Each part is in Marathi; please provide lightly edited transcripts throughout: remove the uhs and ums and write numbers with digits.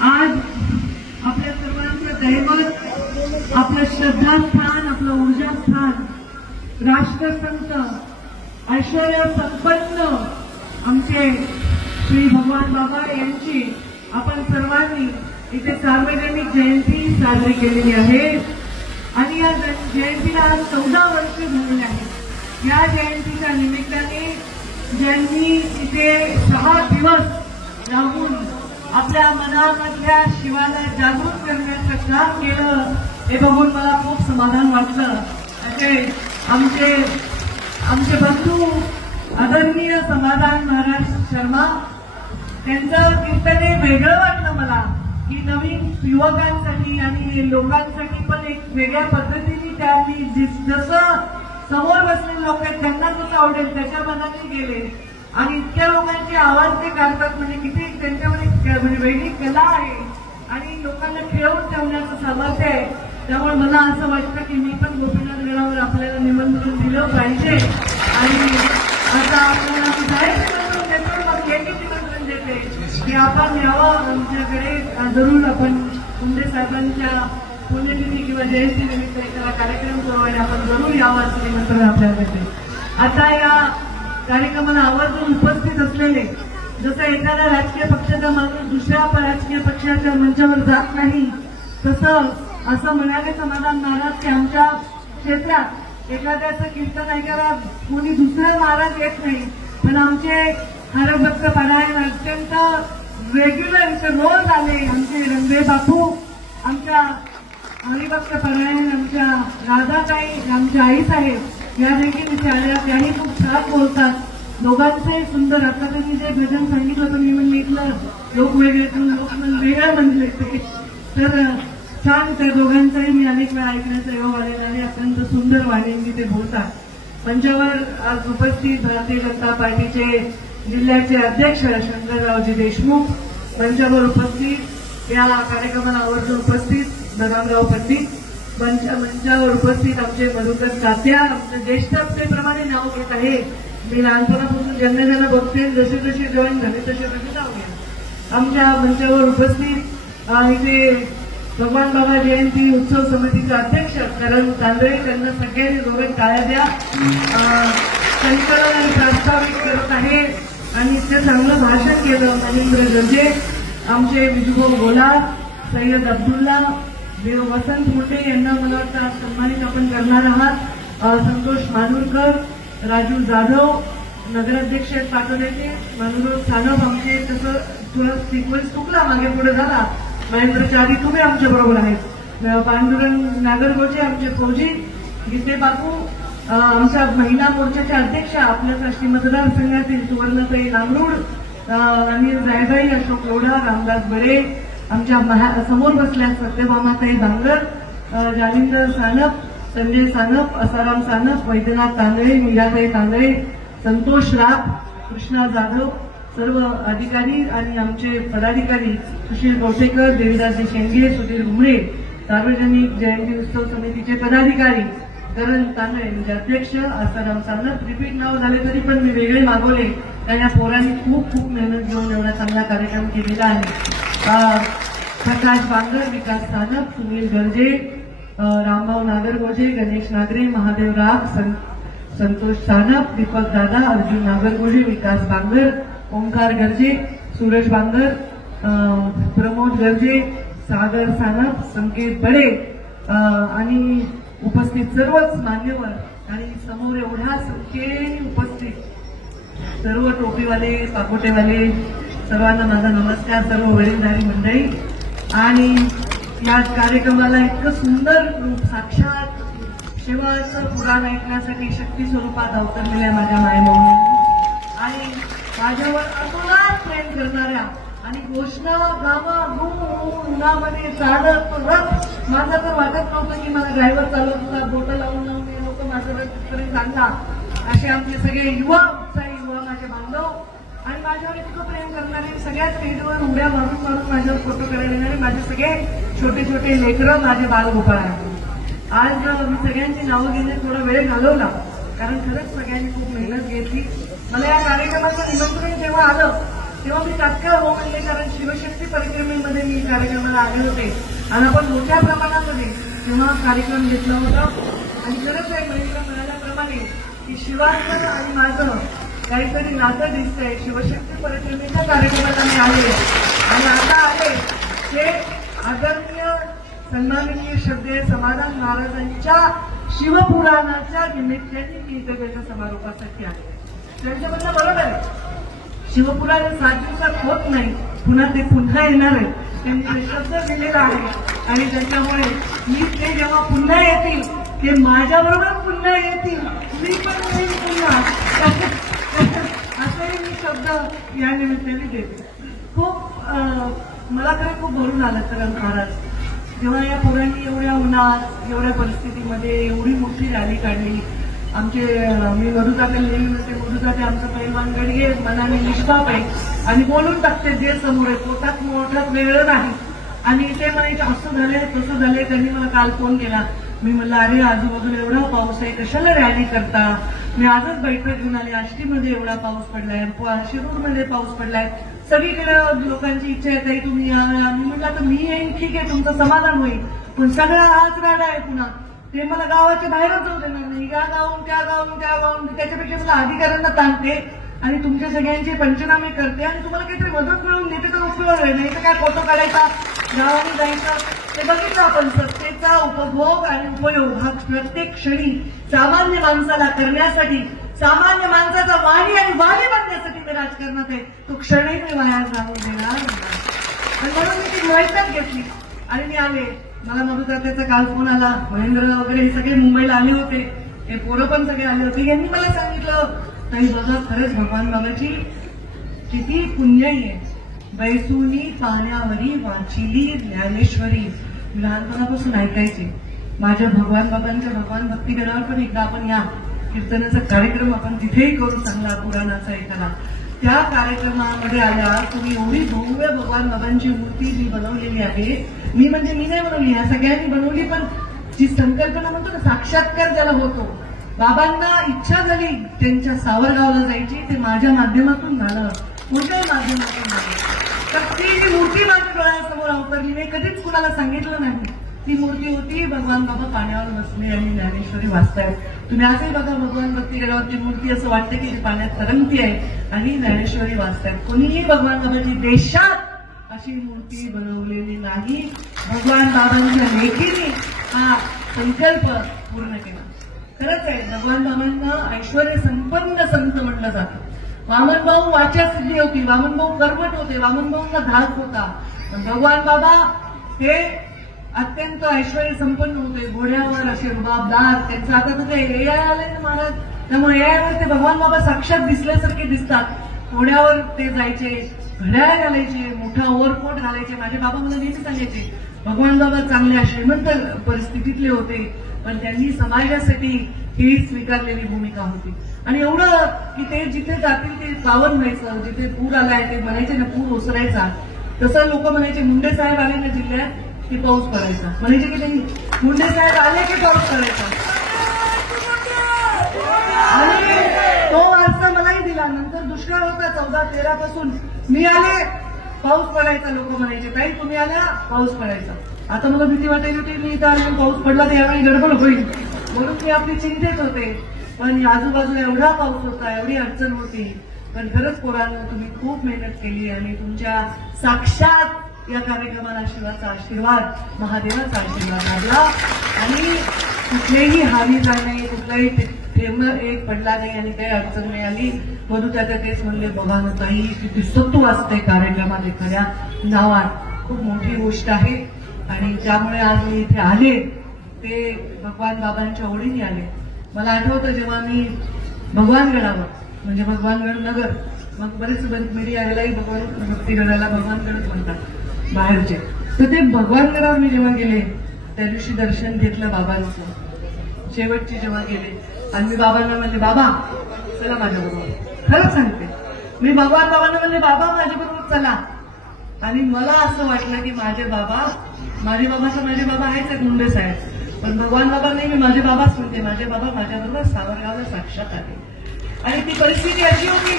आज आपल्या सर्वांचं दैवत, आपलं श्रद्धास्थान, आपलं ऊर्जास्थान, राष्ट्रसंत, ऐश्वर्य संपन्न आमचे श्री भगवान बाबा यांची आपण सर्वांनी इथे सार्वजनिक जयंती साजरी केलेली आहे आणि या जयंतीला आज 14 वर्ष झालेली आहेत। या जयंतीच्या निमित्ताने ज्यांनी इथे 6 दिवस राहून आपल्या मनामधल्या शिवाला जागृत करण्याचं काम केलं हे बघून मला खूप समाधान वाटलं। असे आमचे बंधू आदरणीय समाधान महाराज शर्मा त्यांचं कीर्तन वेगळं वाटलं मला की नवीन युवकांसाठी आणि लोकांसाठी पण एक वेगळ्या पद्धतीने त्यांनी जसं समोर बसलेले लोक आहेत त्यांना जसं आवडेल त्याच्या मनाने गेले आणि इतक्या लोकांचे आवाज ते काढतात म्हणजे किती त्यांच्यामध्ये म्हणजे वेगळी कला आहे आणि लोकांना खेळवून ठेवण्याचं सामर्थ्य आहे। त्यामुळे मला असं वाटतं की मी पण गोपीनाथ गडावर आपल्याला निमंत्रण दिलं पाहिजे आणि आता आपल्याला निमंत्रण देते की आपण यावं आमच्याकडे जरूर आपण मुंडे साहेबांच्या पुण्यतिथी किंवा जयंती निमित्त एखादा कार्यक्रम करू आणि आपण जरूर यावं असं निमंत्रण आपल्याला देते। आता या कार्यक्रमाला आवर्जून उपस्थित असलेले जसं एखाद्या राजकीय पक्षाचा माणूस दुसऱ्या राजकीय पक्षाच्या मंचावर जात नाही तसं असं म्हणाले समाधान महाराज की आमच्या क्षेत्रात एखाद्याचं कीर्तन ऐकायला कोणी दुसरं महाराज येत नाही पण आमचे हरभक्त पारायण अत्यंत रेग्युलर रोज आले। आमचे रंगे बापू आमच्या हरिभक्त पारायण आमच्या राधाताई आमच्या आई साहेब या देखील इथे आल्या त्याही खूप छान बोलतात। दोघांचंही सुंदर आता त्यांनी जे भजन सांगितलं तर मी म्हणलं लोक वेगळे लोक वेगळं म्हणले ते तर छान त्या दोघांचाही मी अनेक वेळा ऐकण्याचा योग आलेला आहे। अत्यंत सुंदर वाणींनी ते बोलतात। मंचावर आज उपस्थित भारतीय जनता पार्टीचे जिल्ह्याचे अध्यक्ष शंकररावजी देशमुख मंचावर उपस्थित या कार्यक्रमाला आवर्जून उपस्थित बदामराव पंडित मंचावर उपस्थित आमचे मधुकर तात्या आमच्या ज्येष्ठतेप्रमाणे नाव घेत आहे। मी लहानपणापासून ज्यांना बघते जसे जसे जॉईन झाले तसे तसे नाव घ्या। आमच्या मंचावर उपस्थित इथे भगवान बाबा जयंती उत्सव समितीचे अध्यक्ष करण तांदळे त्यांना सगळ्यांनी जोरात टाळ्या द्या। संकलन आणि प्रास्ताविक करत आहे आणि ते चांगलं भाषण केलं महेंद्र गंजे आमचे विजूभाऊ गोलार सय्यद अब्दुल्ला वसंत मुंडे यांना मला वाटतं सन्मानित आपण करणार आहात। संतोष मानूरकर राजू जाधव नगराध्यक्ष पाठवण्याचे मनोहर सानप आमचे तसं थोडा सिक्वेन्स चुकला मागे पुढे झाला महेंद्र चारी तुम्ही आमच्या बरोबर आहेत। पांडुरंग नागरगोजे आमचे फौजी गीते बापू आमच्या महिला मोर्चाच्या अध्यक्ष आपल्या राष्ट्रीय मतदारसंघातील सुवर्णताई नामरूड अनिल जायबाई अशोक लोढा रामदास बडे आमच्या समोर बसल्या सत्यभामाताई भांगर जालिंदर सानप संजय सानप असाराम सानप वैद्यनाथ तांदळे मीराताई तांदळे संतोष राप कृष्णा जाधव सर्व अधिकारी आणि आमचे पदाधिकारी सुशील कौटेकर देवीदासजी शेंगे सुधीर घुमरे सार्वजनिक जयंती उत्सव समितीचे पदाधिकारी करण तांदळे म्हणजे अध्यक्ष आसाराम सानप रिपीट नाव झाले तरी पण मी वेगळे मागवले कारण या पोरांनी खूप मेहनत घेऊन एवढा चांगला कार्यक्रम केलेला आहे। प्रकाश बांगर विकास सानप सुनील गर्जे रामभाऊ नागरगोजे गणेश नागरे महादेव राग संतोष सानप दीपक दादा अर्जुन नागरगोजे विकास बांगर ओंकार गर्जे सुरेश बांगर प्रमोद गर्जे सागर सानप संकेत बडे आणि उपस्थित सर्वच मान्यवर आणि समोर एवढ्या संख्येने उपस्थित सर्व टोपीवाले पाकोटेवाले सर्वांना माझा नमस्कार। सर्व वडीलधारी मंडळी आणि या कार्यक्रमाला इतकं सुंदर रूप साक्षात शिवाचं पुराण ऐकण्यासाठी शक्ती स्वरूपात अवतरलेल्या माझ्या मायमौलींनी आणि माझ्यावर अतोनात प्रेम करणाऱ्या आणि घोषणा गावा उन्हामध्ये चालत रथ माझं तर वाटत नव्हतं की मला ड्रायव्हर चालवत होता बोटं लावून हे लोक माझं रथ तिथपर्यंत आणला असे आमचे सगळे युवा उत्साही युवा माझे बांधव आणि माझ्यावर इतकं प्रेम करणारे सगळ्याच स्टेजवर उड्या मारून माझ्यावर फोटो करायला येणारे माझे सगळे छोटे छोटे लेकरं माझे बालगोपाळ आहेत। आज मी सगळ्यांची नावं घेण्यात थोडा वेळ घालवला कारण खरंच सगळ्यांनी खूप मेहनत घेतली। मला या कार्यक्रमाचं निमंत्रण जेव्हा आलं तेव्हा मी तात्काळ हो म्हणले कारण शिवशक्ती परिक्रमेमध्ये मी कार्यक्रमाला आले होते आणि आपण मोठ्या प्रमाणामध्ये तेव्हा कार्यक्रम घेतला होता. आणि खरंच आहे महेंद्र म्हणाल्याप्रमाणे की शिवाचं आणि माझं काहीतरी नातं दिसतंय. शिवशक्ती परिक्रमेच्या कार्यक्रमाला मी आले आणि आता आले ते आदरणीय सन्माननीय श्रद्धेय समाधान महाराजांच्या शिवपुराणाच्या निमित्ताने मी इथे त्याच्या समारोपासाठी आले. त्यांच्याबद्दल बरोबर आहे, शिवपुराण 7 दिवसात होत नाही, पुन्हा ते पुन्हा येणार आहे. त्यांनी ते शब्द दिलेला आहे आणि त्याच्यामुळे मी ते जेव्हा पुन्हा येतील ते माझ्याबरोबर पुन्हा येतील, मी पण येईल पुन्हा, असंही मी शब्द या निमित्ताने देते. खूप मला खरं खूप भरून आलं तर महाराज जेव्हा या पोरांनी एवढ्या उन्हात एवढ्या परिस्थितीमध्ये एवढी मोठी रॅली काढली. आमचे मी मधुताते नेहमी म्हणते, मधुताते आमचं पैलवान गडी आहे, मनाने निष्पाप आहे आणि बोलून टाकते जे समोर आहे, पोटात मोठात वेळ नाही. आणि ते म्हणायचे असं झाले तसं झाले. त्यांनी मला काल फोन केला. मी म्हणलं अरे आजूबाजूला एवढा पाऊस आहे, कशाला रॅली करता. मी आजच बैठक घेऊन आली. आष्टीमध्ये एवढा पाऊस पडलाय, शिरूरमध्ये पाऊस पडलाय, सगळीकडे लोकांची इच्छा आहे ताई तुम्ही या. मी म्हटलं तर मी येईन, ठीक आहे तुमचं समाधान होईल, पण सगळा हाच राडा आहे पुन्हा. ते मला गावाच्या बाहेरच जाऊ देणार नाही. या गावून त्या गावून त्या गावून, त्याच्यापेक्षा मला अधिकाऱ्यांना ताणते आणि तुमच्या सगळ्यांचे पंचनामे करते आणि तुम्हाला काहीतरी मदत मिळून देते तर उपयोग आहे. नाही तर काय फोटो काढायचा, गावाने जायचं. ते बघितलं आपण, सत्तेचा उपभोग आणि उपयोग हा प्रत्येक क्षणी सामान्य माणसाला करण्यासाठी, सामान्य माणसाचा वाणी आणि वाणी बनण्यासाठी मी राजकारणात आहे. तो क्षणही मी वाया जाऊ देणार नाही. म्हणून मी ती बैठक घेतली आणि मी आले. मला मधुतात्याचा काल फोन आला. महेंद्र वगैरे हे सगळे मुंबईला आले होते, हे पोरं पण सगळे आले होते. यांनी मला सांगितलं ताई बघा खरंच भगवान बाबाची किती पुण्याई आहे. बैसुनी पाण्यावरी वाचिली ज्ञानेश्वरी. लहानपणापासून ऐकायचे. माझ्या भगवान बाबांच्या भगवान भक्ती गडावर पण एकदा आपण या कीर्तनाचा कार्यक्रम आपण तिथेही करू, चांगला पुराणाचा एखादा. त्या कार्यक्रमामध्ये आल्या तुम्ही एवढी भव्य भगवान बाबांची मूर्ती जी बनवलेली आहे. मी म्हणजे मी नाही बनवली, या सगळ्यांनी बनवली, पण जी संकल्पना म्हणतो ना साक्षात्कार ज्याला होतो, बाबांना इच्छा झाली त्यांच्या सावरगावला जायची, ते माझ्या माध्यमातून झालं, कोणत्याही माध्यमातून झालं. तर ती जी मूर्ती माझ्या डोळ्यासमोर अवतरली, मी कधीच कुणाला सांगितलं नाही. ती मूर्ती होती भगवान बाबा पाण्यावर बसले आणि ज्ञानेश्वरी वाचतायत. तुम्ही असंही बघा भगवान भक्ती गडावरची मूर्ती, असं वाटतं की पाण्यात तरंगती आहे आणि ज्ञानेश्वरी वाचतायत. कोणीही भगवान बाबाची देशात अशी मूर्ती बनवलेली नाही. भगवान बाबांच्या लेखीने हा संकल्प पूर्ण केला. खरंच आहे, भगवान बाबांना ऐश्वर्य संपन्न संत म्हटलं जातं. वामनभाऊ वाचासिद्धी होती, वामनभाऊ कर्मठ होते, वामनभाऊंना धाक होता. भगवान बाबा हे अत्यंत ऐश्वर्य संपन्न होते, घोड्यावर असे रुबाबदार. त्यांचं आता तर ते एआय आले ना महाराज, त्यामुळे एआयवर ते भगवान बाबा साक्षात दिसल्यासारखे दिसतात. घोड्यावर ते जायचे, घड्याळ घालायचे, मोठा ओव्हरकोट घालायचे. माझे बाबा मला नेहमी सांगायचे भगवान बाबा चांगल्या श्रीमंत परिस्थितीतले होते, पण त्यांनी समाजासाठी ही स्वीकारलेली भूमिका होती. आणि एवढं की ते जिथे जातील ते पावन व्हायचं. जिथे पूर आलाय ते म्हणायचे ना पूर ओसरायचा, तसं लोक म्हणायचे मुंडे साहेब आले ना जिल्ह्यात की पाऊस पडायचा. म्हणायचे की त्यांनी मुंडे साहेब आले की पाऊस पडायचा. आणि तो वारसा मलाही दिला. नंतर दुष्काळ होता 14-13 पासून. मी आले पाऊस पडायचा. लोक म्हणायचे ताई तुम्ही आल्या पाऊस पडायचा. आता मला भीती वाटायची होती मी इथं आले पाऊस पडला तर यावेळी गडबड होईल, म्हणून मी आपली चिंतेत होते. पण आजूबाजूला एवढा पाऊस होता, एवढी अडचण होती. पण खरंच पोरांनो तुम्ही खूप मेहनत केली आणि तुमच्या साक्षात या कार्यक्रमाला शिवाचा आशीर्वाद, महादेवाचा आशीर्वाद लाभला. आणि कुठलेही हानी झाली नाही, कुठलाही ठेवणं एक पडला नाही आणि काही अडचण नाही आली. मधुतात्या तेच म्हणले बघा ना ताई किती सत्व असते कार्यक्रमात एखाद्या नावात, खूप मोठी गोष्ट आहे. आणि त्यामुळे आज मी इथे आले ते भगवान बाबांच्या ओढीने आले. मला आठवतं जेव्हा मी भगवानगडावर म्हणजे भगवानगड नगर, मग बरेच मीडिया यालाही भगवान भक्तीगडाला भगवानगडच म्हणतात बाहेरचे, तर ते भगवानगडावर मी जेव्हा गेले त्या दिवशी दर्शन घेतलं बाबांचं. शेवटची जेव्हा गेले आणि मी बाबांना म्हणले बाबा चला माझ्याबरोबर. खरंच सांगते मी भगवान बाबांना म्हणले बाबा माझ्याबरोबर चला. आणि मला असं वाटलं की माझे बाबा तर माझे बाबा आहेच मुंडे साहेब, पण भगवान बाबा नाही, मी माझे बाबाच म्हणते. माझे बाबा माझ्याबरोबर सावरगावला साक्षात आले. आणि ती परिस्थिती अशी होती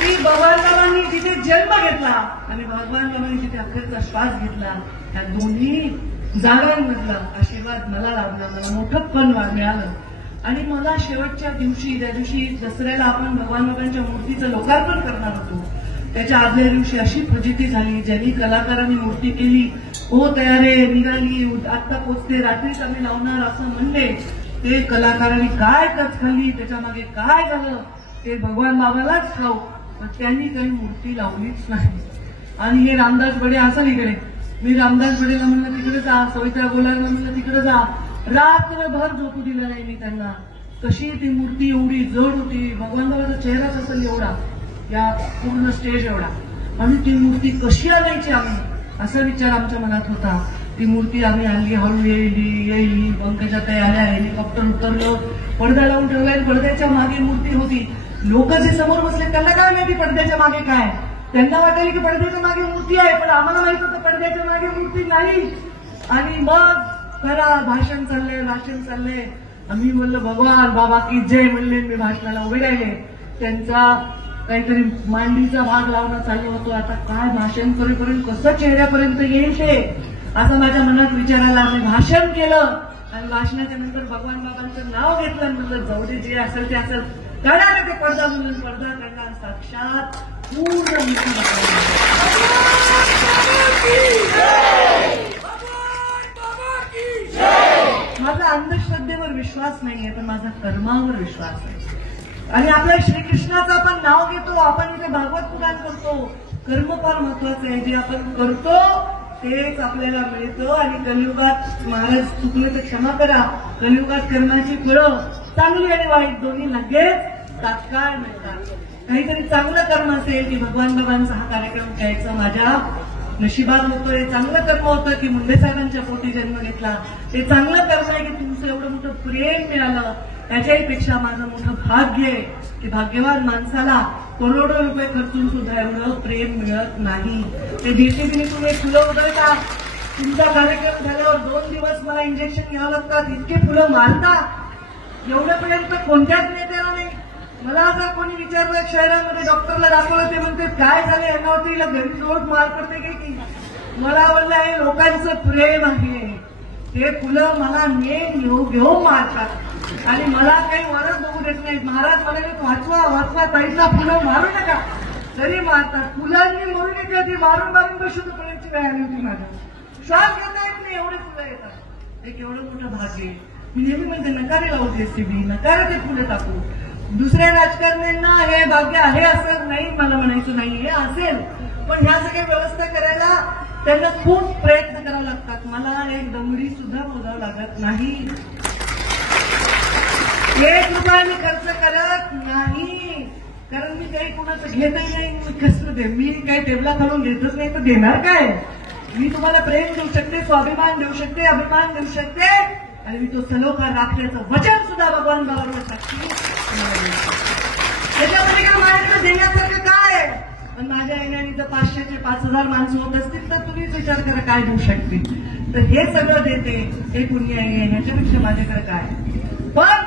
की भगवान बाबांनी जिथे जन्म घेतला आणि भगवान बाबांनी जिथे अखेरचा श्वास घेतला, त्या दोन्ही जागांमधला आशीर्वाद मला लाभला, मला मोठं पण मिळालं. आणि मला शेवटच्या दिवशी, त्या दिवशी दसऱ्याला आपण भगवान बाबांच्या मूर्तीचं लोकार्पण करणार होतो, त्याच्या आदल्या दिवशी अशी फजिती झाली. ज्यांनी कलाकारांनी मूर्ती केली, हो तयार आहे, निघाली, आत्ता पोचते, रात्रीच आम्ही लावणार असं म्हणले, ते कलाकारांनी काय कच खाल्ली, त्याच्या मागे काय झालं ते भगवान बाबालाच ठाऊक. पण त्यांनी काही मूर्ती लावलीच नाही. आणि हे रामदास बडे असं इकडे, मी रामदास बडेला म्हणलं तिकडे जा, सविता गोलारला म्हणलं तिकडे जा, रात्रभर झोपू दिलं नाही मी त्यांना. कशी ती मूर्ती एवढी जड होती, भगवान बाबाचा चेहराच असेल एवढा, या पूर्ण स्टेज एवढा, आणि ती मूर्ती कशी आणायची आम्ही, असा विचार आमच्या मनात होता. ती मूर्ती आम्ही आणली, हळू येईल, पंकजाताई आल्या, हेलिकॉप्टर उतरलं, पडदा लावून ठेवलाय, पडद्याच्या मागे मूर्ती होती. लोक जे समोर बसले त्यांना काय माहिती पडद्याच्या मागे काय, त्यांना वाटेल की पडद्याच्या मागे मूर्ती आहे, पण आम्हाला माहित होतं पडद्याच्या मागे मूर्ती नाही. आणि मग खरा भाषण चाललंय. आम्ही म्हणलं भगवान बाबा की जय म्हणले, मी भाषणाला उभे राहिले. त्यांचा काहीतरी मांडीचा भाग लावणं चालू होतो. आता काय भाषण करेपर्यंत कसं चेहऱ्यापर्यंत येईल ते, असं माझ्या मनात विचारायला आम्ही भाषण केलं. आणि भाषणाच्या नंतर भगवान बाबांचं नाव घेतलं आणि म्हणलं जाऊ दे, जे असेल ते असेल, काढा ना ते पडदा, म्हणून पडदा काढला. साक्षात पूर्ण मूर्ती माझा अंधश्रद्धेवर विश्वास नाहीये, पण माझा कर्मावर विश्वास आहे. आणि आपल्या श्रीकृष्णाचं आपण नाव घेतो, आपण इथे भागवत पुराण करतो, कर्म फार महत्वाचं आहे. जे आपण करतो तेच आपल्याला मिळतं. आणि कलियुगात, महाराज चुकले तर क्षमा करा, कलियुगात कर्माची फळं चांगली आणि वाईट दोन्ही लगेच तात्काळ मिळतात. काहीतरी चांगलं कर्म असेल की भगवान बाबांचा हा कार्यक्रम घ्यायचा माझ्या नशिबात होतोय, चांगलं कर्म होतं की मुंडे साहेबांच्या पोटी जन्म घेतला, ते चांगलं कर्म आहे की तुमचं एवढं मोठं प्रेम मिळालं. त्याच्याही पेक्षा माझं मोठं भाग्य आहे की भाग्यवान माणसाला करोडो रुपये खर्चून सुद्धा एवढं प्रेम मिळत नाही. ते जेसीबीने तुम्ही फुलं उधळता, तुमचा कार्यक्रम झाल्यावर 2 दिवस मला इंजेक्शन घ्यावं लागतात, इतके फुलं मारतात, एवढ्यापर्यंत कोणत्याच नेत्याला नाही. मला जर कोणी विचारलं शहरामध्ये डॉक्टरला दाखवलं, ते म्हणते काय झालं यांनावरती, घरी जोड मार पडते की. मला म्हणलं हे लोकांचं प्रेम आहे, ते फुलं मला नेम घेऊन मारतात आणि मला काही वरच बघू देत नाहीत. महाराज म्हणाले वाचवा ताईचा फुलं मारू नका, तरी मारतात. फुलांनी मरून येते, ती मारून बसूपर्यंतची वेळ आली होती. माझा श्वास घेता येत नाही, एवढे फुलं येतात. एक एवढं मोठं भाग्य. मी नेहमी म्हणते नकारे लावू जेसीबी, नकारे ते फुलं टाकू. दुसऱ्या राजकारण्यांना हे भाग्य आहे असं नाही, मला म्हणायचं नाही, हे असेल, पण ह्या सगळ्या व्यवस्था करायला त्यांना खूप प्रयत्न करावे लागतात. मला एक दमडी सुद्धा मोजावं लागत नाही, 1 रुपया मी खर्च करत नाही, कारण मी काही कोणाचं घेतच नाही. मी कसं दे, मी काही टेबला खालून घेतच नाही तर देणार काय. मी तुम्हाला प्रेम देऊ शकते, स्वाभिमान देऊ शकते, अभिमान देऊ शकते, आणि मी तो सलोखा राखण्याचं वचन सुद्धा भगवान बाबांना साक्षी. त्याच्यामध्ये काय माझ्याकडे देण्यासारखं काय. पण माझ्या येण्याने जर 500 ते 5000 माणसं होत असतील तर तुम्हीच विचार करा काय देऊ शकतील. तर हे सगळं देते, हे पुण्य आहे, ह्याच्यापेक्षा माझ्याकडे काय. पण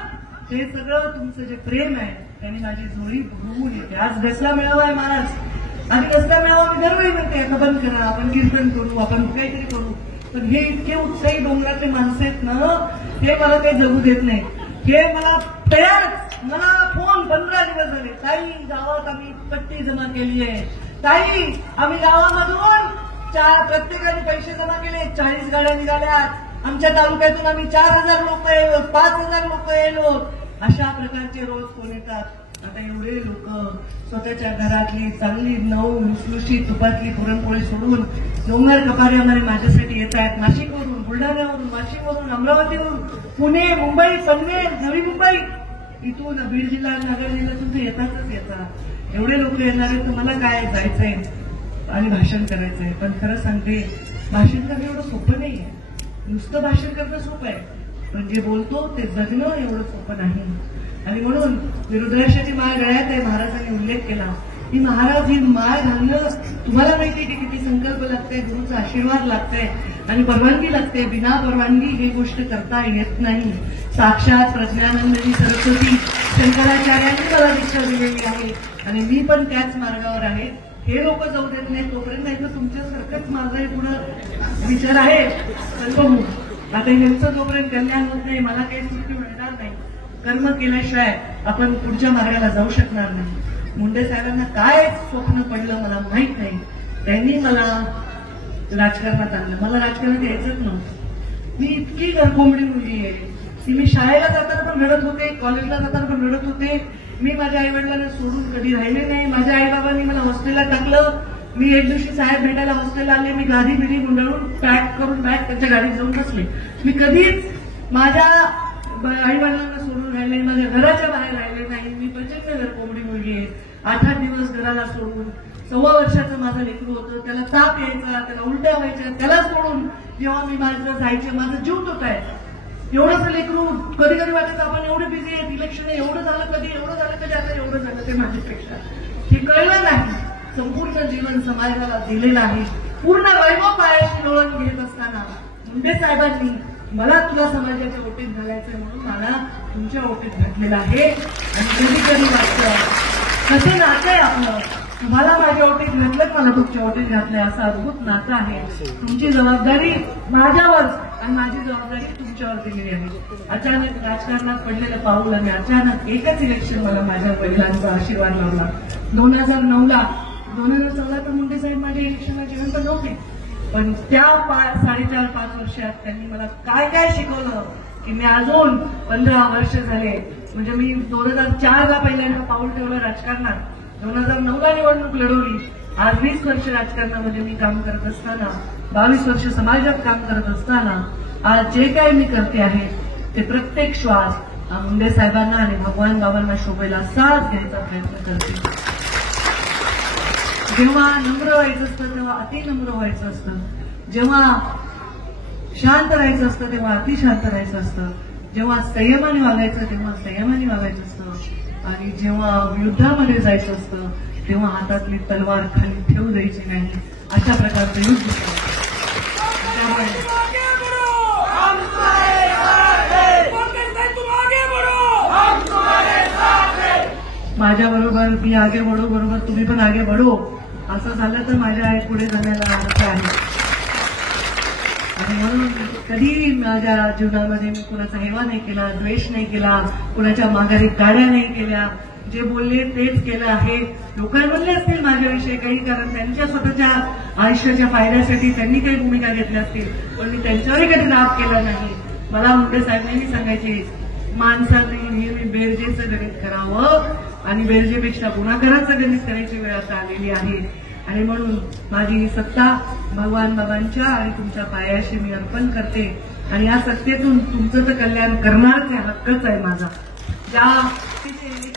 ते सगळं तुमचं जे प्रेम आहे त्याने माझी झोळी भरून येते. आज घसला मेळावा आहे महाराज, आणि घसला मेळावा मी दरवेळी म्हणते आता बंद करा, आपण कीर्तन करू, आपण काहीतरी करू. पण हे इतके उत्साही डोंगरातले माणसं आहेत ना, हे मला काही जगू देत नाही. हे मला तयार, मला फोन 15 दिवस झाले, ताई गावात आम्ही पट्टी जमा केली आहे, ताई आम्ही गावामधून प्रत्येकाने पैसे जमा केले, 40 गाड्या निघाल्यात, आमच्या तालुक्यातून आम्ही 4000 लोक येलो, 5000 लोक येलो. अशा प्रकारचे रोज फोन येतात. आता एवढे लोक स्वतःच्या घरातली चांगली लुसलुशीत तुपातली पुरणपोळी सोडून डोंगर कपाऱ्यामध्ये माझ्यासाठी येत आहेत. नाशिकवरून, बुलढाण्यावरून, वाशिमवरून, अमरावतीवरून, पुणे, मुंबई, पनवेल, नवी मुंबई, इथून बीड जिल्हा, नगर जिल्ह्यातून ते येतात. एवढे लोक येणार आहेत. तर मला काय जायचंय आणि भाषण करायचंय. पण खरं सांगते, भाषण करणं एवढं सोपं नाहीये. नुसतं भाषण करणं सोपं आहे, पण जे बोलतो ते जगणं एवढं सोपं नाही. आणि म्हणून रुद्राक्षाची माळ गळ्यात आहे, महाराजांनी उल्लेख केला की महाराज ही माळ घालणं तुम्हाला माहिती की किती संकल्प लागतंय, गुरुचा आशीर्वाद लागतंय आणि परवानगी लागते. बिना परवानगी ही गोष्ट करता येत नाही. साक्षात प्रज्ञानंदजी सरस्वती शंकराचार्यांनी मला दीक्षा दिलेली आहे आणि मी पण त्याच मार्गावर आहे. हे लोक जाऊ देत नाही तोपर्यंत नाही तर तुमच्यासारखंच माझाही पुढं विचार आहे कल्पमू. आता यांचं जोपर्यंत कल्याण होत नाही मला काही सुट्टी मिळणार नाही. कर्म केल्याशिवाय आपण पुढच्या मार्गाला जाऊ शकणार नाही. मुंडे साहेबांना काय स्वप्न पडलं मला माहित नाही. त्यांनी मला राजकारणात आणलं. मला राजकारणात यायचंच नव्हतं. मी इतकी घरकोंबडी मुलगी आहे की मी शाळेला जाताना पण रडत होते, कॉलेजला जाताना पण रडत होते. मी माझ्या आईवडिलांना सोडून कधी राहिले नाही. माझ्या आईबाबांनी मला हॉस्टेलला टाकलं. मी एक दिवशी साहेब भेटायला हॉस्टेलला आले. मी गादी बिडी गुंडाळून पॅक करून बॅग त्यांच्या गाडीत जाऊन बसले. मी कधीच माझ्या आईवडिलांना सोडून राहिले, माझ्या घराच्या बाहेर राहिले नाही. मी प्रचंड घरकोंबडी मुलगी आहे. 8-8 दिवस घराला सोडून 1.25 वर्षाचं माझं लेकरू होतं. त्याला ताप यायचा, त्याला उलट्या व्हायच्या, त्याला सोडून जेव्हा मी माझं जायचं माझं जीव तुटायचा. एवढंच लेकरू कधी कधी वाटायचं आपण एवढे बिझी आहेत, इलेक्शन एवढं झालं कधी, एवढं झालं कधी, आता एवढं झालं ते माझ्यापेक्षा. हे कळलं नाही. संपूर्ण जीवन समाजाला दिलेलं आहे. पूर्ण वैभव पायाशी लोळण घेत असताना मुंडे साहेबांनी मला तुला समाजाच्या ओटीत घालायचंय म्हणून मला तुमच्या ओटीत घातलेलं आहे. आणि कधी कधी वाटतं कसं नातं आहे आपलं. तुम्हाला माझ्या ओटीत घातलं, मला तुमच्या ओटीत घातलंय असं अद्भुत नातं आहे. तुमची जबाबदारी माझ्यावर आणि माझी जबाबदारी तुमच्यावर दिलेली आहे. अचानक राजकारणात पडलेलं पाऊल आणि अचानक एकच इलेक्शन मला माझ्या वडिलांचा आशीर्वाद लावला. 2009ला तर मुंडे साहेब माझ्या इलेक्शनला जिवंत नव्हते. पण त्या 4.5 वर्षात त्यांनी मला काय काय शिकवलं की मी अजून 15 वर्ष झाले. म्हणजे मी 2004ला पहिल्यांदा पाऊल ठेवलं राजकारणात. 2009ला निवडणूक लढवली. आज 20 वर्ष राजकारणामध्ये मी काम करत असताना, 22 वर्ष समाजात काम करत असताना आज जे काही मी करते आहे ते प्रत्येक श्वास मुंडे साहेबांना आणि भगवान बाबांना शोभेला साथ घ्यायचा प्रयत्न करते. जेव्हा नम्र व्हायचं असतं तेव्हा अतिनम्र व्हायचं असतं. जेव्हा शांत राहायचं असतं तेव्हा अतिशांत राहायचं असतं. जेव्हा संयमाने वागायचं तेव्हा संयमाने वागायचं असतं. आणि जेव्हा युद्धामध्ये जायचं असतं तेव्हा हातातली तलवार खाली ठेवू द्यायची नाही. अशा प्रकारचं युद्ध माझ्या बरोबर मी आगे बढो, बरोबर तुम्ही पण आगे बढो. असं झालं तर माझ्या आई पुढे जाण्याला अर्थ आहे. आणि म्हणून कधी माझ्या जीवनामध्ये मी कुणाचा हेवा नाही केला, द्वेष नाही केला, कुणाच्या माघारी गाड्या नाही केल्या. जे बोलले तेच केलं आहे. लोक बोलले असतील माझ्याविषयी काही, कारण त्यांच्या स्वतःच्या आयुष्याच्या फायद्यासाठी त्यांनी काही भूमिका घेतल्या असतील, पण मी त्यांच्यावरही कधी राग केला नाही. मला मुंडे साहेब नेहमी सांगायचे माणसाने नेहमी बेरजेचं गणित करावं आणि बेरजेपेक्षा गुन्हागाराचं गणित करायची वेळ आता आलेली आहे. आणि म्हणून माझी ही सत्ता भगवान बाबांच्या आणि तुमच्या पायाशी मी अर्पण करते. आणि या सत्तेतून तुमचं तर कल्याण करणारच आहे, हक्कच आहे माझा. ज्या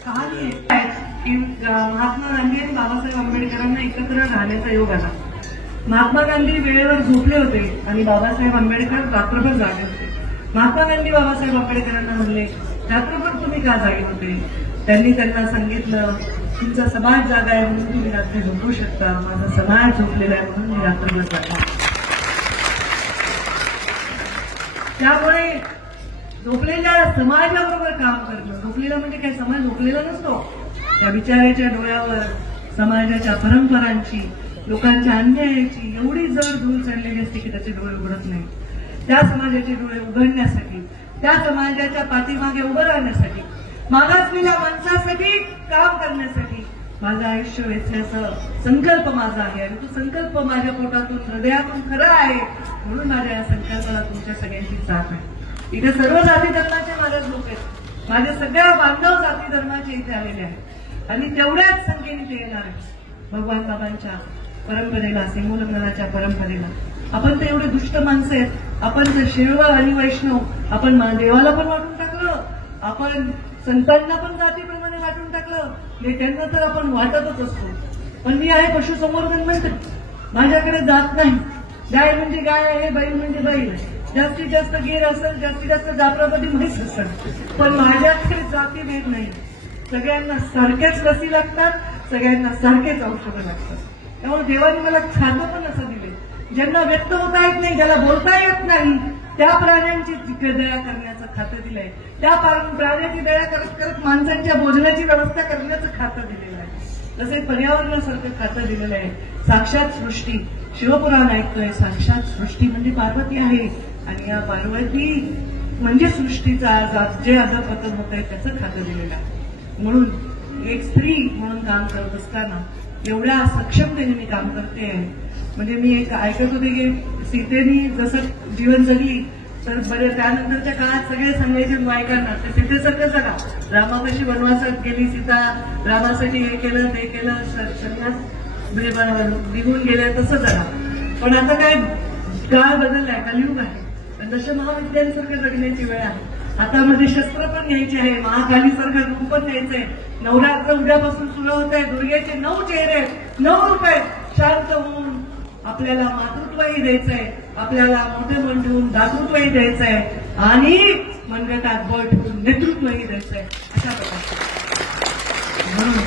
कहाणी आहे की महात्मा गांधी आणि बाबासाहेब आंबेडकरांना एकत्र राहण्याचा योग आला. महात्मा गांधी वेळेवर झोपले होते आणि बाबासाहेब आंबेडकर रात्रभर जागे होते. महात्मा गांधी बाबासाहेब आंबेडकरांना म्हणले रात्रभर तुम्ही का जागे होते. त्यांनी त्यांना सांगितलं तुमचा समाज जागा आहे म्हणून तुम्ही रात्री झोपू शकता, माझा समाज झोपलेला आहे म्हणून मी रात्रभर जागा. त्यामुळे झोपलेल्या समाजाबरोबर काम करणं, झोपलेला म्हणजे काय समाज झोपलेला नसतो. त्या बिचाऱ्याच्या डोळ्यावर समाजाच्या परंपरांची, लोकांच्या अन्यायाची एवढी जड धूळ चढलेली असते की त्याचे डोळे उघडत नाही. त्या समाजाचे डोळे उघडण्यासाठी, त्या समाजाच्या पाठीमागे उभं राहण्यासाठी, मागासलेल्या माणसासाठी काम करण्यासाठी माझं आयुष्य वेचण्याचा संकल्प माझा आहे. आणि तो संकल्प माझ्या पोटातून हृदयातून खरा आहे. म्हणून माझ्या या संकल्पाला तुमच्या सगळ्यांची साथ आहे. इथे सर्व जाती धर्माचे माझे लोक आहेत. माझे सगळ्या बांधव जाती धर्माचे इथे आलेले आहेत आणि तेवढ्याच संख्येने ते येणार आहेत भगवान बाबांच्या परंपरेला, सिमोल्लंघनाच्या परंपरेला. आपण तर एवढे दुष्ट माणसं आहेत. आपण तर शेळव आणि वैष्णव, आपण देवाला पण वाटून टाकलं, आपण संतांना पण जातीप्रमाणे वाटून टाकलं, नेत्यांना तर आपण वाटतच असतो. पण मी आहे पशुसंवर्धन मंत्री. माझ्याकडे जात नाही. गाय म्हणजे गाय आहे, बैल म्हणजे बैल आहे. जास्तीत जास्त गिर असेल, जास्तीत जास्त जाफराबादी म्हैस असेल, पण माझ्याकडे जातीभेद नाही. सगळ्यांना सारख्याच लसी लागतात, सगळ्यांना सारखेच औषधं लागतात. त्यामुळे देवाने मला खातं पण असं दिले. ज्यांना व्यक्त होता येत नाही, ज्याला बोलता येत नाही, त्या प्राण्यांची दया करण्याचं खातं दिलंय. त्या प्राण्याची दया करत करत माणसांच्या भोजनाची व्यवस्था करण्याचं खातं दिलेलं आहे. तसेच पर्यावरणासारखं खातं दिलेलं आहे. साक्षात सृष्टी, शिवपुराण ऐकतोय, साक्षात सृष्टी म्हणजे पार्वती आहे आणि या पार्वती म्हणजे सृष्टीचा जे अधपतन होत आहे त्याचं खातं दिलेलं आहे. म्हणून एक स्त्री म्हणून काम करत असताना एवढ्या सक्षमतेने मी काम करते. म्हणजे मी एक ऐकत होते की सीतेनी जसं जीवन जगली तर बरे त्यानंतरच्या काळात सगळे सांगायचे बायकांना ते सीतेसारखं जगा. रामापाशी वनवासात गेली सीता, रामासाठी हे केलं ते केलं, संन्यास निघून गेले तसं जगा. पण आता काय काळ बदललाय, कलियुग आहे. दशमहाविद्यांसारखं जगण्याची वेळ आहे. हातामध्ये शस्त्र पण घ्यायचे आहे, महाकालीसारखं रूप पण घ्यायचंय. नवरात्र उद्यापासून सुरू होत आहे. दुर्गेचे 9 चेहरे, 9 रूप आहेत. शांत होऊन आपल्याला मातृत्वही द्यायचंय, आपल्याला मोठे मन ठेवून दातृत्वही द्यायचंय आणि मनगटात बळ ठेवून नेतृत्वही द्यायचंय. अशा प्रकारचं म्हणून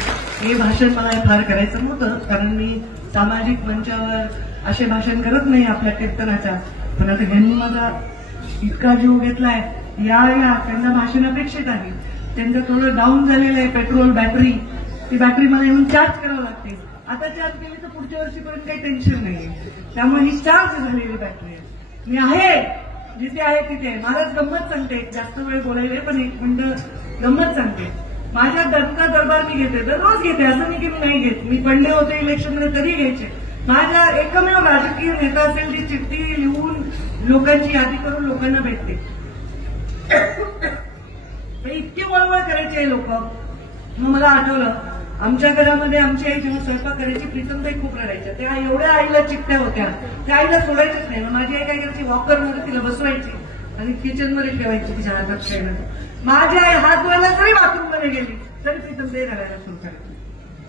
हे भाषण मला फार करायचं नव्हतं, कारण मी सामाजिक मंचावर असे भाषण करत नाही आपल्या कीर्तनाच्या. पण आता ह्यांनी माझा इतका जीव घेतलाय, या त्यांना भाषण अपेक्षित आहे. त्यांचं थोडं डाऊन झालेलं आहे पेट्रोल, बॅटरी. ती बॅटरी मला येऊन चार्ज करावं लागते. आता चार्ज केली तर पुढच्या वर्षीपर्यंत काही टेन्शन नाहीये. त्यामुळे ही चार्ज झालेली बॅटरी आहे. मी आहे जिथे आहे तिथे. महाराज गंमत सांगते, जास्त वेळ बोलायला पण 1 मिनिट गंमत सांगते. माझ्या दरबार मी घेते, दररोज घेते, असं नाही की मी नाही घेत. मी पडले होते इलेक्शनमध्ये तरी घ्यायचे. माझ्या एकमेव राजकीय नेता असेल जी चिठ्ठी लिहून लोकांची यादी करून लोकांना भेटते. इतके वळवळ करायचे लोक. मग मला आठवलं आमच्या घरामध्ये आमची आई जेव्हा स्वयंपाक करायची, प्रीतमताई खूप रडायच्या. त्या एवढ्या आईला चिकट्या होत्या, त्या आईला सोडायचंच नाही. माझी आई काय करायची, वॉकरमध्ये तिला बसवायची आणि किचनमध्ये ठेवायची तिच्या हातात खेळणं. माझी आई हात धुवायला जरी बाथरूममध्ये गेली तरी प्रीतमताई रडायला सुरू करायची.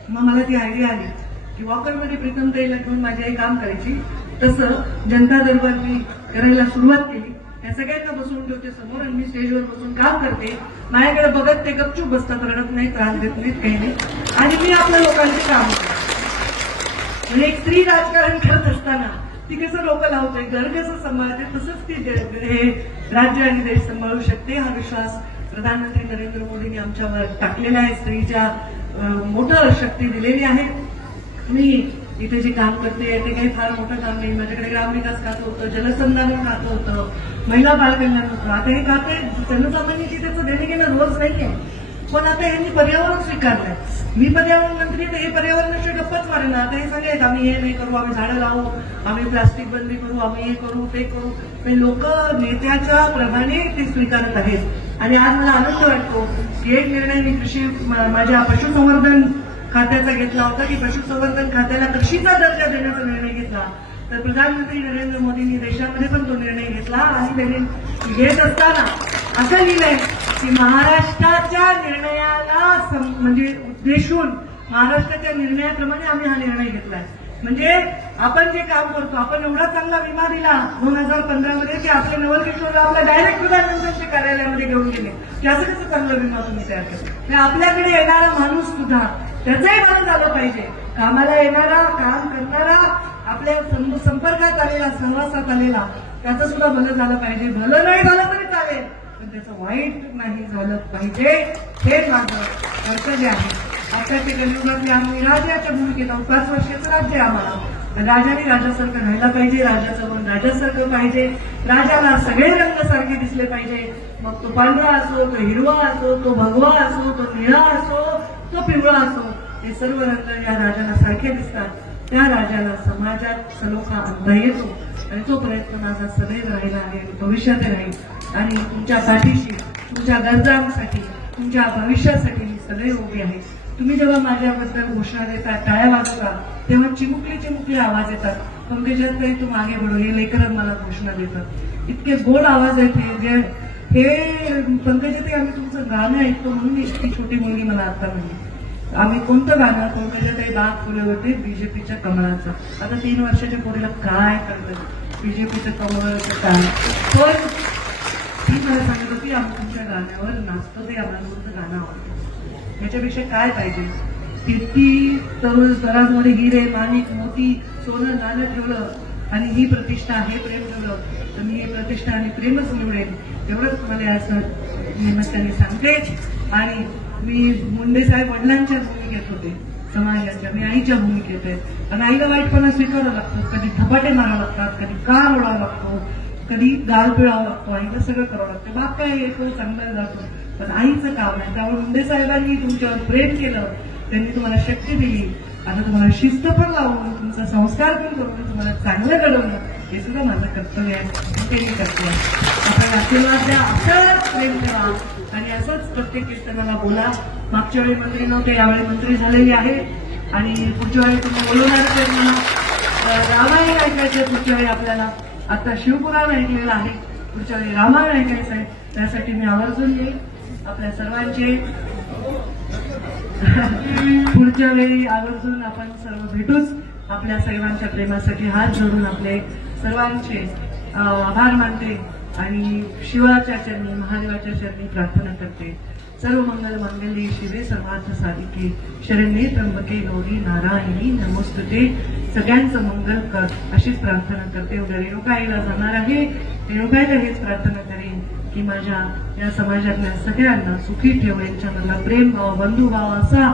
मग मला ती आयडिया आली की वॉकरमध्ये प्रीतमताईला घेऊन माझी आई काम करायची. तसं जनता दरबार मी करायला सुरुवात केली. त्या सगळ्यांना बसवून ठेवते समोर आणि मी स्टेजवर बसून काम करते. माझ्याकडे बघत ते गपचूप बसतात, रडत नाही, त्रास देत नाहीत, काही नाही. आणि मी आपल्या लोकांचे काम करते. म्हणजे एक स्त्री राजकारण करत असताना ती कसं डोकं लावते, घर कसं सांभाळते, तसंच ती हे राज्य आणि देश सांभाळू शकते. हा विश्वास प्रधानमंत्री नरेंद्र मोदींनी आमच्यावर टाकलेला आहे. स्त्रीच्या मोठं शक्ती दिलेली आहे. मी इथे जे काम करते ते काही फार मोठं काम नाही. माझ्याकडे ग्रामविकास खातं होतं, जलसंधारण खातं होतं, महिला बालकल्याण होतं. आता हे खातं जनसामान्याची त्याचं देणे घेणं रोज नाहीये. पण आता यांनी पर्यावरण स्वीकारलंय. मी पर्यावरण मंत्री, तर हे पर्यावरणाशिवाय गप्पच मारेना. आता हे सांगायचं आम्ही हे नाही करू, आम्ही झाडं लावू, आम्ही प्लास्टिक बंदी करू, आम्ही हे करू ते करू. लोक नेत्याच्या प्रमाणे ते स्वीकारत आहेत. आणि आज मला आनंद वाटतो की एक निर्णय मी कृषी माझ्या पशुसंवर्धन खात्याचा घेतला होता की पशुसंवर्धन खात्याला कृषीचा दर्जा देण्याचा निर्णय घेतला. तर प्रधानमंत्री नरेंद्र मोदींनी देशामध्ये पण तो निर्णय घेतला आणि त्यांनी घेत असताना असं लिहिलंय की महाराष्ट्राच्या निर्णयाला म्हणजे उद्देशून महाराष्ट्राच्या निर्णयाप्रमाणे आम्ही हा निर्णय घेतलाय. म्हणजे आपण जे काम करतो, आपण एवढा चांगला विमा दिला 2015 मध्ये की आपल्या नवल किशोरला आपल्या डायरेक्ट प्रधानमंत्र्यांच्या कार्यालयामध्ये घेऊन गेले की असं कसं चांगला विमा तुम्ही तयार केला. आपल्याकडे येणारा माणूस सुद्धा त्याचंही बरं झालं पाहिजे. कामाला येणारा, काम करणारा, आपल्या संपर्कात आलेला, सहवासात आलेला, त्याचं सुद्धा भलं झालं पाहिजे. भलं नाही झालं तरी चालेल, पण त्याचं वाईट नाही झालं पाहिजे. हे माझं कर्तव्य आहे. आताच्या कलियुगातल्या आम्ही राजाच्या भूमिकेत आहोत. 5 वर्षाचं राज्य आहे आम्हाला. राजाने राजासारखं राहायला पाहिजे, राजाचं मन राजासारखं पाहिजे, राजाला सगळे रंग सारखे दिसले पाहिजे. मग तो पांढरा असो, तो हिरवा असो, तो भगवा असो, तो निळा असो, तो पिवळा असो, हे सर्व रंग या राजाला सारखे दिसतात. त्या राजाला समाजात सलोखा आणता येतो आणि तो प्रयत्न माझा सदैव राहिला आहे, भविष्यात राहील. आणि तुमच्या पाठीशी, तुमच्या गरजांसाठी, तुमच्या भविष्यासाठी मी सदैव उभी आहे. तुम्ही जेव्हा माझ्याबद्दल घोषणा देता, टाळ्या वाजवता, तेव्हा चिमुकले आवाज येतात. पंकजात काही तू मागे बडो, हे लेकरं मला घोषणा देतात. इतके गोड आवाज आहेत हे पंकजाताई आम्ही तुमचं गाणं ऐकतो म्हणून इतकी छोटी मुलगी मला आता म्हणली. आम्ही कोणतं गाणं, पंकजाताई बाग फुले होते बीजेपीच्या कमळाचं. आता 3 वर्षाच्या पोरीला काय कळतं बीजेपीचं कमळाचं काय. पण ती मला सांगत होती आम्ही तुमच्या गाण्यावर नाचतो, ते आम्हाला तुमचं गाणं आवडतं. याच्यापेक्षा काय पाहिजे. किती तरांमध्ये हिरे, माणिक, मोती, सोनं, नाणं ठेवलं आणि ही प्रतिष्ठा, हे प्रेम ठेवलं तर मी ही प्रतिष्ठा आणि प्रेमच निवडेल. एवढंच मला असं निमित्ताने सांगते. आणि मी मुंडे साहेब वडिलांच्या भूमिकेत होते, समाजाच्या, मी आईच्या भूमिकेत आहे. आणि आईला वाईटपणा स्वीकारावं लागतो, कधी धपाटे मारावं लागतात, कधी कार ओढावं लागतो, कधी गाल पिळावं लागतो, आईला सगळं करावं लागतं. बाप काय येतो चांगला जातो, पण आईचं काम आहे. त्यामुळे मुंडे साहेबांनी तुमच्यावर प्रेम केलं, त्यांनी तुम्हाला शक्ती दिली, आता तुम्हाला शिस्त पण लावून, तुमचा संस्कार पण करून तुम्हाला चांगलं घडवलं, हे सुद्धा माझं कर्तव्य आहे, ते मी करते. आपण आशीर्वाद द्या, असंच प्रेम ठेवा आणि असंच प्रत्येक कीर्तनाला बोला. मागच्या वेळी मंत्री नव्हते, यावेळी मंत्री झालेली आहे आणि पुढच्या वेळी तुम्ही बोलवणार तर मला रामायण ऐकायचं. पुढच्या वेळी आपल्याला आता शिवपुराण ऐकलेलं आहे, पुढच्या वेळी रामायण ऐकायचं आहे. त्यासाठी मी आवर्जून येईल आपल्या सर्वांचे. पुढच्या वेळी आवर्जून आपण सर्व भेटूच. आपल्या सर्वांच्या प्रेमासाठी हात जोडून आपले सर्वांचे आभार मानते आणि शिवाच्या चरणी, महादेवाच्या चरणी प्रार्थना करते. सर्व मंगल मांगल्ये शिवे सर्वार्थ साधिके शरण्ये त्र्यंबके गौरी नारायणी नमोस्तुते. सगळ्यांचं मंगल कर अशीच प्रार्थना करते. उद्या रेणुकाईला जाणार आहे, रेणुकाईला हेच प्रार्थना करेन की माझ्या या समाजातल्या सगळ्यांना सुखी ठेव, यांच्यामधला प्रेम भाव, बंधुभाव असा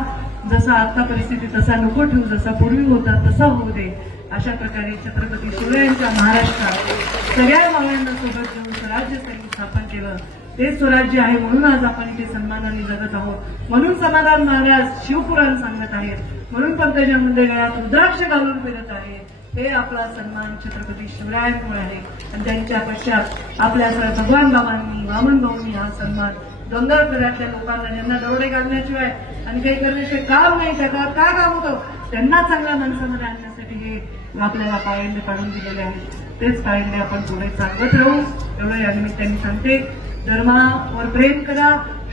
जसा आता परिस्थिती तसा नको ठेवू, जसा पूर्वी होता तसा होऊ दे. अशा प्रकारे छत्रपती शिवरायांच्या महाराष्ट्रात सगळ्या मावळ्यांना सोबत घेऊन स्वराज्य सैनिक स्थापन केलं. ते स्वराज्य आहे म्हणून आज आपण इथे सन्मानाने जगत आहोत. म्हणून समाधान महाराज शिवपुराण सांगत आहेत, म्हणून पंकजामध्ये गळ्यात रुद्राक्ष घालून फिरत आहेत. हे आपला सन्मान छत्रपती शिवरायांमुळे आहे. आणि त्यांच्या पश्चात आपल्या भगवान बाबांनी, वामन भाऊंनी हा सन्मान डोंगरदऱ्यातल्या लोकांना, ज्यांना दरोडे काढण्याशिवाय आणि काही करण्याशिवाय काम नाही, त्या का काम होतं, त्यांना चांगल्या माणसामध्ये आणण्यासाठी हे आपल्याला पायंडे पाडून दिलेले आहेत. तेच पायंडे आपण पुढे सांगत राहू, एवढं या निमित्ताने सांगते. धर्मावर प्रेम करा,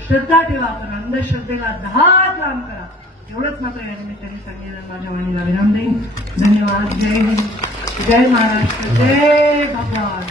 श्रद्धा ठेवा, पण अंधश्रद्धेला 10 लांब करा, एवढंच मात्र या निमित्ताने सांगितलं. माझ्या वाणीला विराम देईन. धन्यवाद. जय हिंद, जय महाराष्ट्र, जय भगवान.